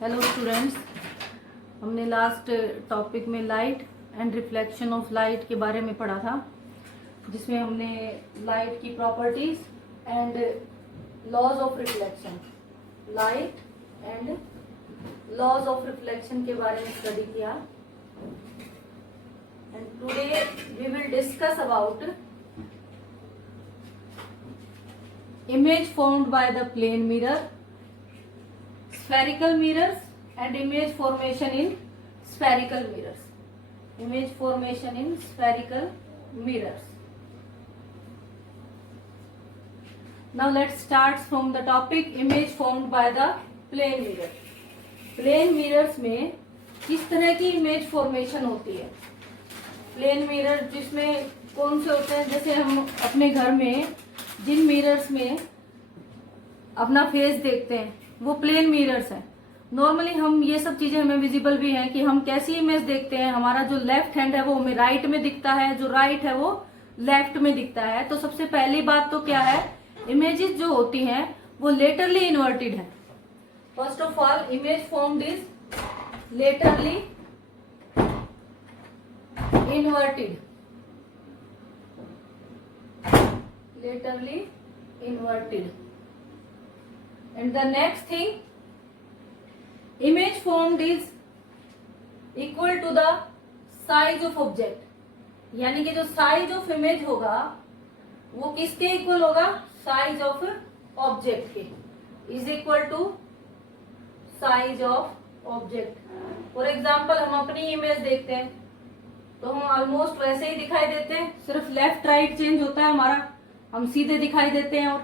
Hello students, हमने last topic में light and reflection of light के बारे में पढ़ा था, जिसमें हमने लाइट की properties and laws of reflection, light and laws of reflection के बारे में स्टडी किया। And today we will discuss about image formed by the plane mirror, spherical mirrors and image formation in spherical mirrors. Image formation in spherical mirrors. Now let's start from the topic image formed by the plane mirror. Plane mirrors में किस तरह की image formation होती है? Plane mirror जिसमें कौन से होते हैं, जैसे हम अपने घर में जिन मिरर्स में अपना फेस देखते हैं वो प्लेन मिरर्स हैं। नॉर्मली हम ये सब चीजें हमें विजिबल भी हैं कि हम कैसी इमेज देखते हैं। हमारा जो लेफ्ट हैंड है वो हमें राइट में दिखता है, जो राइट है वो लेफ्ट में दिखता है। तो सबसे पहली बात तो क्या है, इमेजेस जो होती हैं वो लेटरली इन्वर्टेड है। First of all image formed is laterally inverted, laterally inverted. And the next thing, image formed is equal to the size of object. यानी कि जो साइज ऑफ इमेज होगा वो किसके इक्वल होगा, साइज ऑफ ऑब्जेक्ट के, is equal to size of object. For example हम अपनी इमेज देखते हैं तो हम ऑलमोस्ट वैसे ही दिखाई देते हैं, सिर्फ लेफ्ट राइट चेंज होता है हमारा, हम सीधे दिखाई देते हैं। और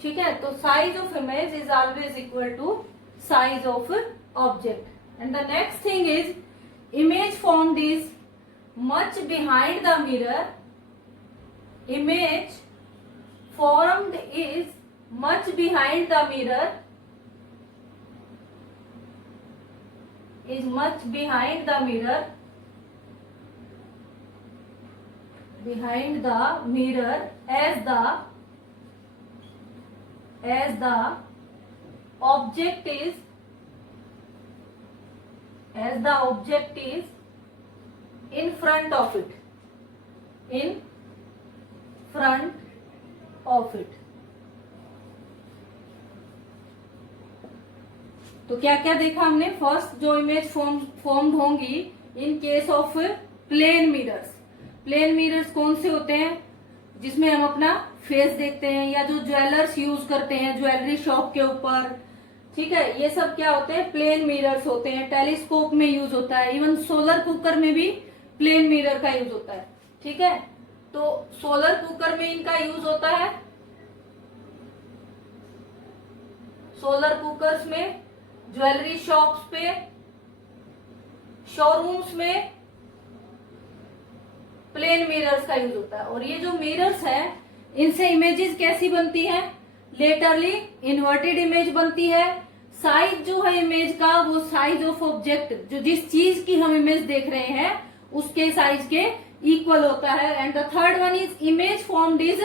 ठीक है, तो size of image is always equal to size of object. And the next thing is image formed is much behind the mirror. Image formed is much behind the mirror, is much behind the mirror, behind the mirror as the object is in front of it, in front of it। तो क्या क्या देखा हमने, first जो image formed होंगी in case of plane mirrors. Plane mirrors कौन से होते हैं, जिसमें हम अपना फेस देखते हैं, या जो ज्वेलर्स यूज करते हैं ज्वेलरी शॉप के ऊपर। ठीक है, ये सब क्या होते हैं, प्लेन मिरर्स होते हैं। टेलीस्कोप में यूज होता है, इवन सोलर कुकर में भी प्लेन मिरर का यूज होता है। ठीक है, तो सोलर कुकर में इनका यूज होता है, सोलर कुकर्स में, ज्वेलरी शॉप्स पे, शोरूम्स में प्लेन मिरर्स का यूज होता है। और ये जो मिरर्स हैं इनसे इमेजेस कैसी बनती हैं, लेटरली इन्वर्टेड इमेज बनती है। साइज जो है इमेज का वो साइज ऑफ ऑब्जेक्ट, जो जिस चीज की हम इमेज देख रहे हैं उसके साइज के इक्वल होता है। And the third one is image formed is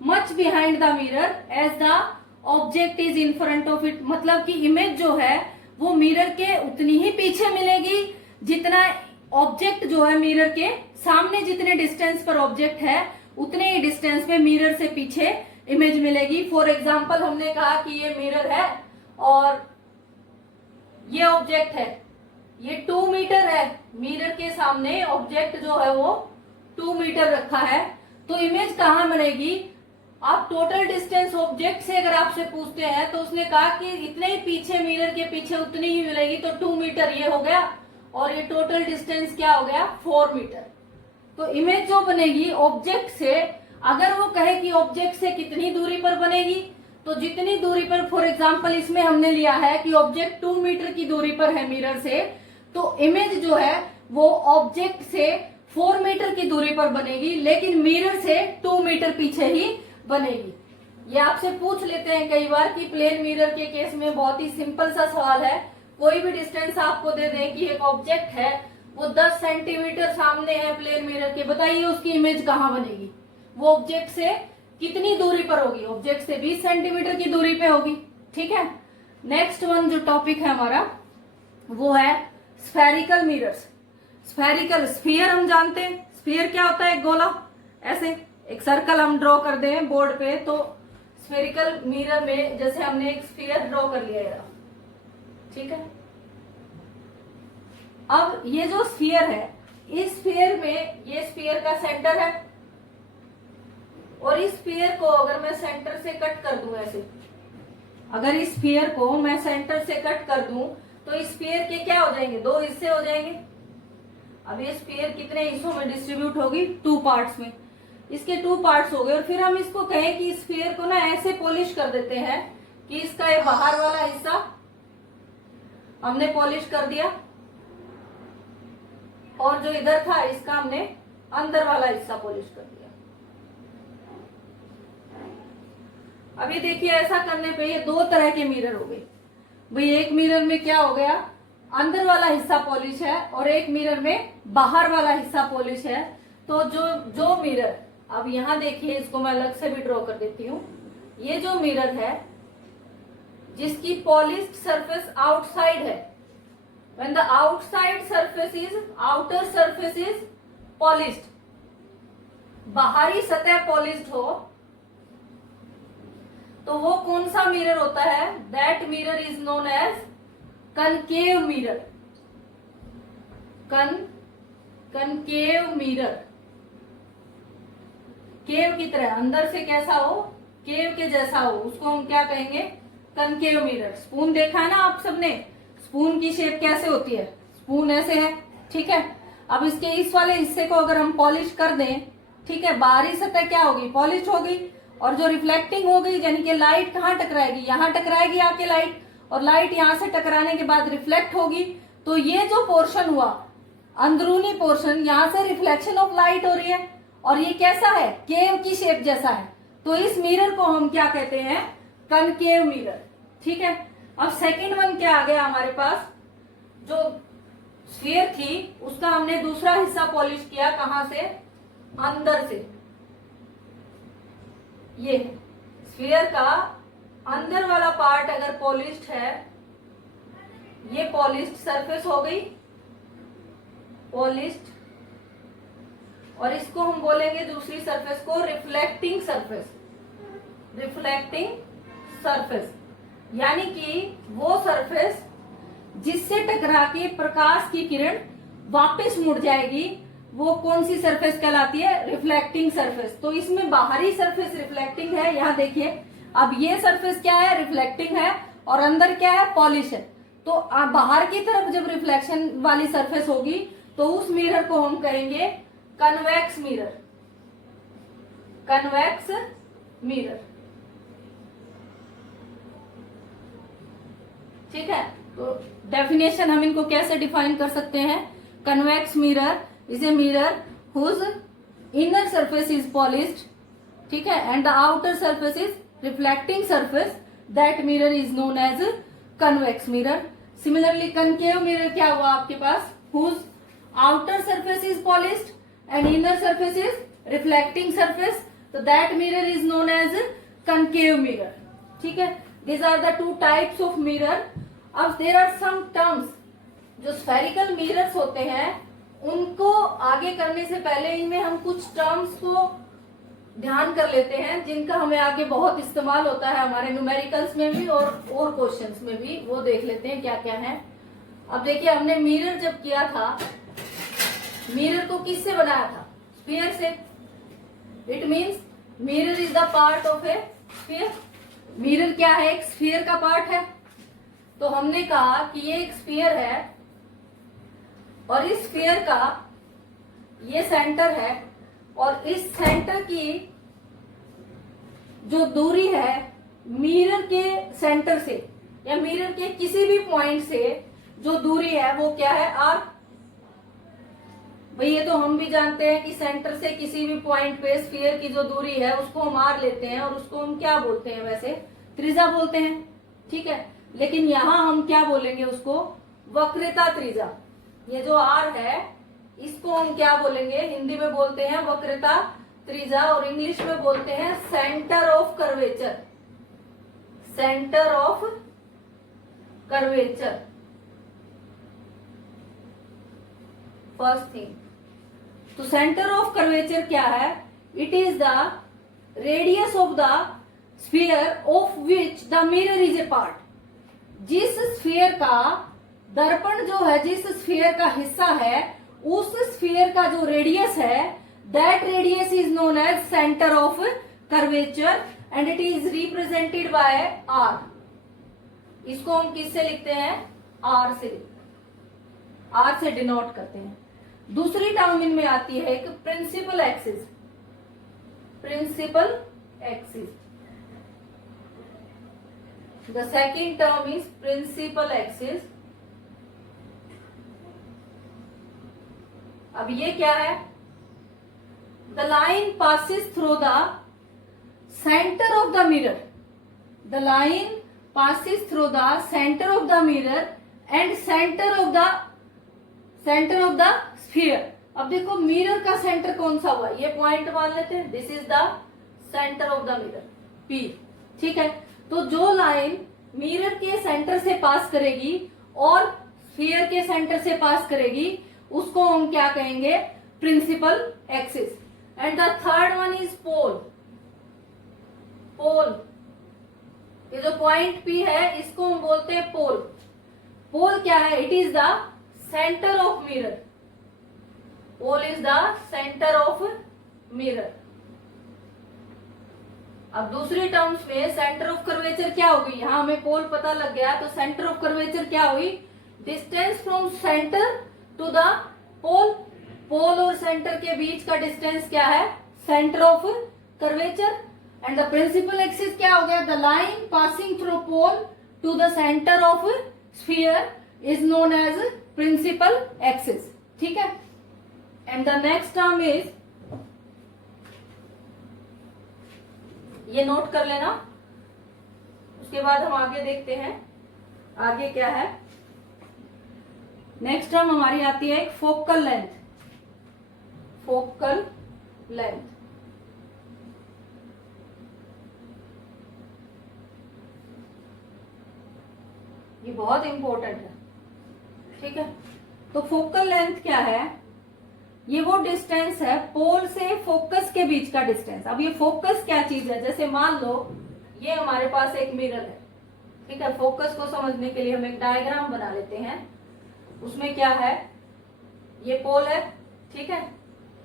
much behind the mirror as the object is in front of it. मतलब कि इमेज जो है वो मिरर के उतनी ही पीछे मिलेगी जितना ऑब्जेक्ट जो है मिरर के सामने, जितने डिस्टेंस पर ऑब्जेक्ट है उतने ही डिस्टेंस पे मिरर से पीछे इमेज मिलेगी। फॉर एग्जांपल हमने कहा कि ये मिरर है और ये ऑब्जेक्ट है, ये 2 मीटर है, मिरर के सामने ऑब्जेक्ट जो है वो 2 मीटर रखा है। तो इमेज कहाँ बनेगी, आप टोटल डिस्टेंस ऑब्जेक्ट से अगर आपसे पूछते हैं तो उसने कहा कि इतने ही पीछे, मिरर के पीछे उतनी ही मिलेगी, तो 2 मीटर ये हो गया और ये टोटल डिस्टेंस क्या हो गया, 4 मीटर। तो इमेज जो बनेगी ऑब्जेक्ट से, अगर वो कहे कि ऑब्जेक्ट से कितनी दूरी पर बनेगी, तो जितनी दूरी पर, फॉर एग्जांपल इसमें हमने लिया है कि ऑब्जेक्ट 2 मीटर की दूरी पर है मिरर से, तो इमेज जो है वो ऑब्जेक्ट से 4 मीटर की दूरी पर बनेगी, लेकिन मिरर से 2 मीटर पीछे ही बनेगी। ये आपसे पूछ लेते हैं कई बार कि प्लेन मिरर के केस में बहुत ही सिंपल सा सवाल है, कोई भी डिस्टेंस आपको दे दें कि एक ऑब्जेक्ट है वो 10 सेंटीमीटर सामने है प्लेन मिरर के, बताइए उसकी इमेज कहाँ बनेगी, वो ऑब्जेक्ट से कितनी दूरी पर होगी, ऑब्जेक्ट से 20 सेंटीमीटर की दूरी पे होगी। ठीक है, नेक्स्ट वन जो टॉपिक है हमारा वो है स्फेरिकल मिरर्स। स्फेरिकल, स्फीयर हम जानते हैं, स्फीयर क्या होता है, एक गोला, ऐसे एक सर्कल हम ड्रॉ कर दें बोर्ड पे, तो स्फेरिकल मिरर में जैसे हमने एक स्फीयर ड्रॉ कर लिया है, ठीक है। अब ये जो स्फीयर है, इस स्फीयर में ये स्फीयर का सेंटर है, और इस स्फीयर को अगर मैं सेंटर से कट कर दूं ऐसे, अगर इस स्फीयर को मैं सेंटर से कट कर दूं तो इस स्फीयर के क्या हो जाएंगे, दो हिस्से हो जाएंगे। अब ये स्फीयर कितने हिस्सों में डिस्ट्रीब्यूट होगी, 2 पार्ट्स में। इसके 2 पार्ट्स हो गए, और फिर हम इसको कहें कि स्फीयर को ना ऐसे पॉलिश कर देते हैं कि इसका ये बाहर वाला हिस्सा हमने पॉलिश कर दिया, और जो इधर था इसका हमने अंदर वाला हिस्सा पॉलिश कर दिया। अब ये देखिए, ऐसा करने पे ये 2 तरह के मिरर हो गए। भाई एक मिरर में क्या हो गया, अंदर वाला हिस्सा पॉलिश है, और एक मिरर में बाहर वाला हिस्सा पॉलिश है। तो जो मिरर, अब यहां देखिए, इसको मैं अलग से भी ड्रॉ कर देती हूँ। ये जो मिरर है जिसकी पॉलिश्ड सरफेस आउटसाइड है, when the outside surface is, outer surface is polished, बाहरी सतह पॉलिश्ड हो, तो वो कौन सा मिरर होता है, that mirror is known as concave mirror. Concave mirror, cave की तरह, अंदर से कैसा हो, केव के जैसा हो, उसको हम क्या कहेंगे, कनकेव मिरर। स्पून देखा है ना आप सबने, स्पून की शेप कैसे होती है, स्पून ऐसे है, ठीक है। अब इसके इस वाले हिस्से को अगर हम पॉलिश कर दें, ठीक है, बाहरी सतह क्या होगी, पॉलिश होगी, और जो रिफ्लेक्टिंग हो गई, यानी कि लाइट कहाँ टकराएगी, यहाँ टकराएगी आके लाइट, और लाइट यहाँ से टकराने के बाद रिफ्लेक्ट होगी। तो ये जो पोर्शन हुआ, अंदरूनी पोर्शन, यहाँ से रिफ्लेक्शन ऑफ लाइट हो रही है, और ये कैसा है, केव की शेप जैसा है। तो इस मिरर को हम क्या कहते हैं, कनकेव मिरर, ठीक है। अब सेकंड वन क्या आ गया हमारे पास, जो स्फीयर थी उसका हमने दूसरा हिस्सा पॉलिश किया, कहां से, अंदर से। ये स्फीयर का अंदर वाला पार्ट अगर पॉलिश्ड है, ये पॉलिश्ड सरफेस हो गई, पॉलिश्ड, और इसको हम बोलेंगे दूसरी सरफेस को रिफ्लेक्टिंग सरफेस। रिफ्लेक्टिंग सरफेस यानी कि वो सरफेस जिससे टकरा के प्रकाश की किरण वापस मुड़ जाएगी, वो कौन सी सरफेस कहलाती है, रिफ्लेक्टिंग सरफेस। तो इसमें बाहरी सरफेस रिफ्लेक्टिंग है, यहाँ देखिए, अब ये सरफेस क्या है, रिफ्लेक्टिंग है, और अंदर क्या है, पॉलिश है। तो बाहर की तरफ जब रिफ्लेक्शन वाली सरफेस होगी तो उस मिरर को हम कहेंगे कन्वेक्स मिरर। कन्वेक्स मिरर, ठीक है। तो डेफिनेशन हम इनको कैसे डिफाइन कर सकते हैं, convex mirror is a mirror whose inner surface is polished, ठीक है, and the outer surface is reflecting surface, that mirror is known as convex mirror. Similarly concave mirror क्या हुआ आपके पास, whose outer surface is polished and inner surface is reflecting surface, तो that mirror is known as concave mirror, ठीक है। These are the 2 types of mirror. अब there are some terms, जो spherical mirrors होते हैं, उनको आगे करने से पहले इनमें हम कुछ टर्म्स को ध्यान कर लेते हैं, जिनका हमें आगे बहुत इस्तेमाल होता है हमारे न्यूमेरिकल्स में भी और क्वेश्चंस में भी। वो देख लेते हैं क्या क्या है। अब देखिए, हमने मिरर जब किया था, मिरर को किससे बनाया था, स्फीयर से। It means mirror is the part of A sphere. Mirror क्या है, एक स्फीयर का पार्ट है। तो हमने कहा कि ये एक स्फीयर है, और इस स्फीयर का ये सेंटर है, और इस सेंटर की जो दूरी है मिरर के सेंटर से या मिरर के किसी भी पॉइंट से जो दूरी है वो क्या है, आर। भाई ये तो हम भी जानते हैं कि सेंटर से किसी भी पॉइंट पे स्फीयर की जो दूरी है उसको हम आर लेते हैं, और उसको हम क्या बोलते हैं, वैसे त्रिज्या बोलते हैं, ठीक है। लेकिन यहां हम क्या बोलेंगे, उसको वक्रता त्रिज्या। ये जो आर है इसको हम क्या बोलेंगे, हिंदी में बोलते हैं वक्रता त्रिज्या, और इंग्लिश में बोलते हैं centre of curvature. Centre of curvature, first thing. तो सेंटर ऑफ कर्वेचर क्या है? It is the radius of the sphere of which the mirror is A part. जिस स्फीयर का दर्पण जो है, जिस स्फीयर का हिस्सा है, उस स्फीयर का जो रेडियस है, that radius is known as centre of curvature and it is represented by R. इसको हम किससे लिखते हैं? आर से, आर से डिनोट करते हैं। दूसरी टर्म इनमें आती है एक principal axis. Principal axis, the second term is principal axis. अब ये क्या है? The line passes through the centre of the mirror. The line passes through the center of the mirror and center of the sphere। अब देखो mirror का centre कौन सा हुआ? ये पॉइंट मान लेते हैं, this is the centre of the mirror, P। ठीक है, तो जो लाइन मिरर के सेंटर से पास करेगी और स्फीयर के सेंटर से पास करेगी, उसको हम क्या कहेंगे? Principal axis. And the third one is pole. Pole, ये जो पॉइंट P है, इसको हम बोलते हैं पोल। पोल क्या है? It is the centre of mirror. Pole is the centre of mirror. अब दूसरी टर्म्स में सेंटर ऑफ कर्वेचर क्या होगी? यहां हमें पोल पता लग गया, तो सेंटर ऑफ कर्वेचर क्या हुई? Distance from centre to the pole. Pole और सेंटर के बीच का डिस्टेंस क्या है? Centre of curvature. And the principal axis क्या हो गया? The line passing through pole to the centre of sphere is known as principal axis. ठीक है, and the next term is, ये नोट कर लेना, उसके बाद हम आगे देखते हैं आगे क्या है। नेक्स्ट टर्म हमारी आती है एक फोकल लेंथ। फोकल लेंथ, ये बहुत इंपॉर्टेंट है। ठीक है, तो फोकल लेंथ क्या है? ये वो डिस्टेंस है पोल से फोकस के बीच का डिस्टेंस। अब ये फोकस क्या चीज है? जैसे मान लो ये हमारे पास एक मिरर है। ठीक है, फोकस को समझने के लिए हम एक डायग्राम बना लेते हैं। उसमें क्या है? ये पोल है। ठीक है,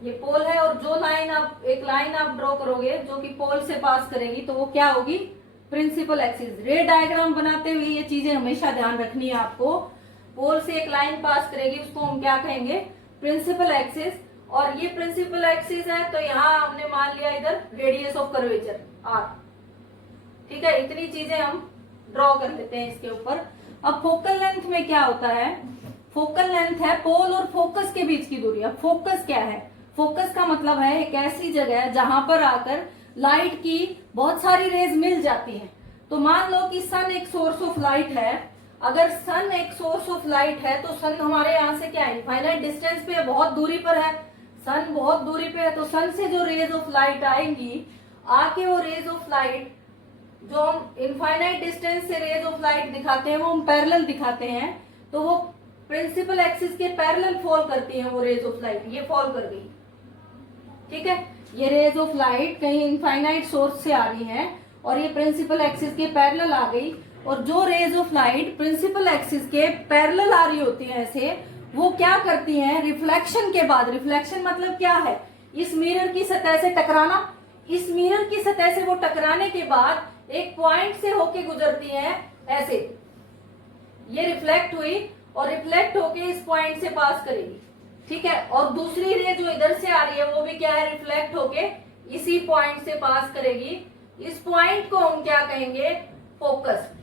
ये पोल है और जो लाइन आप, एक लाइन आप ड्रॉ करोगे जो कि पोल से पास करेगी, तो वो क्या होगी? Principal axis. रे डायग्राम बनाते हुए ये चीजें हमेशा ध्यान रखनी है आपको। पोल से एक लाइन पास करेगी, उसको हम क्या कहेंगे? Principal axis. और ये प्रिंसिपल एक्सिस है, तो यहाँ हमने मान लिया इधर रेडियस ऑफ कर्वेचर R। ठीक है, इतनी चीजें हम ड्रॉ कर लेते हैं इसके ऊपर। अब फोकल लेंथ में क्या होता है? फोकल लेंथ है पोल और फोकस के बीच की दूरी। अब फोकस क्या है? फोकस का मतलब है एक ऐसी जगह जहां पर आकर लाइट की बहुत सारी रेज मिल जाती हैं। तो मान लो कि सन एक सोर्स ऑफ लाइट है। अगर सन एक सोर्स ऑफ लाइट है, तो सन हमारे यहाँ से क्या है? इनफाइनाइट डिस्टेंस पे, बहुत दूरी पर है। सन बहुत दूरी पे है, तो सन से जो रेज ऑफ लाइट आएंगी, आके वो रेज ऑफ लाइट जो हम इनफाइनाइट डिस्टेंस से रेज ऑफ लाइट दिखाते हैं, वो हम पैरेलल दिखाते हैं। तो वो प्रिंसिपल एक्सिस के पैरेलल फॉल करती है वो रेज ऑफ लाइट। ये फॉल कर गई। ठीक है, ये रेज ऑफ लाइट कहीं इनफाइनाइट सोर्स से आ रही है और ये प्रिंसिपल एक्सिस के पैरेलल आ गई। और जो rays of light principal axis के पैरेलल आ रही होती है ऐसे, वो क्या करती हैं? रिफ्लेक्शन के बाद, रिफ्लेक्शन मतलब क्या है? इस मिरर की सतह से टकराना। इस मिरर की सतह से वो टकराने के बाद एक पॉइंट से होके गुजरती है ऐसे। ये रिफ्लेक्ट हुई और रिफ्लेक्ट होके इस पॉइंट से पास करेगी। ठीक है, और दूसरी रे जो इधर से आ रही है, वो भी क्या है? रिफ्लेक्ट होके इसी पॉइंट से पास करेगी। इस पॉइंट को हम क्या कहेंगे? फोकस।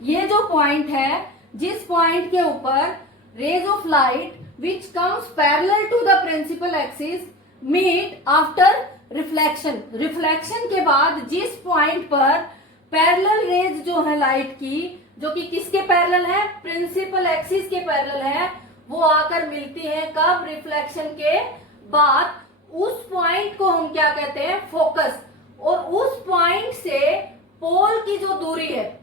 ये जो पॉइंट है, जिस पॉइंट के ऊपर rays of light which comes parallel to the principal axis meet after reflection. Reflection के बाद जिस पॉइंट पर पैरेलल रेज जो है लाइट की, जो कि किसके पैरेलल है? प्रिंसिपल एक्सिस के पैरेलल है, वो आकर मिलती है कब? रिफ्लेक्शन के बाद। उस पॉइंट को हम क्या कहते हैं? फोकस। और उस पॉइंट से पोल की जो दूरी है,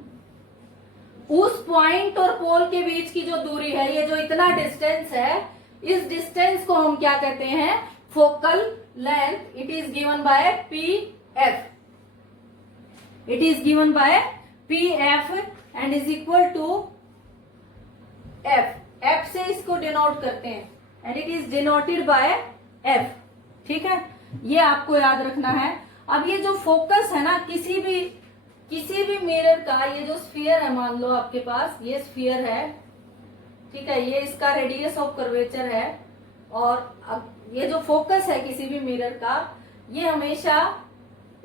उस पॉइंट और पोल के बीच की जो दूरी है, ये जो इतना डिस्टेंस है, इस डिस्टेंस को हम क्या कहते हैं, focal length. It is given by P F. It is given by P F and is equal to F. F से इसको डिनोट करते हैं and it is denoted by F. ठीक है, ये आपको याद रखना है. अब ये जो फोकस है ना, किसी भी मिरर का, ये जो स्फीयर है, मान लो आपके पास ये स्फीयर है, ठीक है, ये इसका रेडियस ऑफ कर्वेचर है, और अब ये जो फोकस है किसी भी मिरर का, ये हमेशा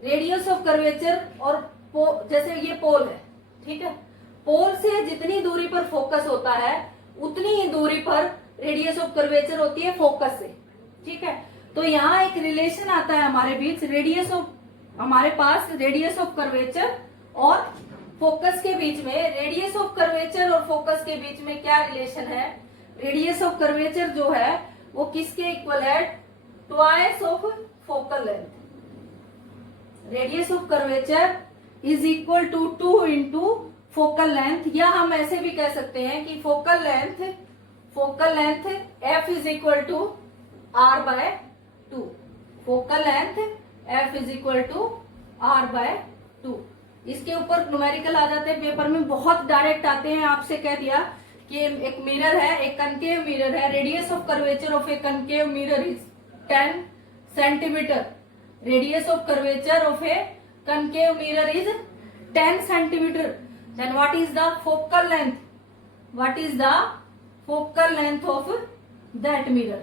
रेडियस ऑफ कर्वेचर और जैसे ये पोल है, ठीक है, पोल से जितनी दूरी पर फोकस होता है उतनी ही दूरी पर रेडियस ऑफ कर्वेचर होती है फोकस से. ठीक है, तो यहाँ एक रिलेशन आता है हमारे बीच, हमारे पास रेडियस ऑफ कर्वेचर और फोकस के बीच में. रेडियस ऑफ कर्वेचर और फोकस के बीच में क्या रिलेशन है, रेडियस ऑफ कर्वेचर जो है वो किसके इक्वल है, twice of focal length. Radius of curvature is equal to 2 into focal length, या हम ऐसे भी कह सकते हैं कि focal length F is equal to R by 2. Focal length F is equal to R by 2. इसके ऊपर न्यूमेरिकल आ जाते हैं पेपर में, बहुत डायरेक्ट आते हैं. आपसे कह दिया कि एक मिरर है, एक कनकेव मिरर है, radius of curvature of A concave mirror is 10 centimetre. Radius of curvature of A concave mirror is 10 centimeter. Then what is the focal length? What is the focal length of that mirror?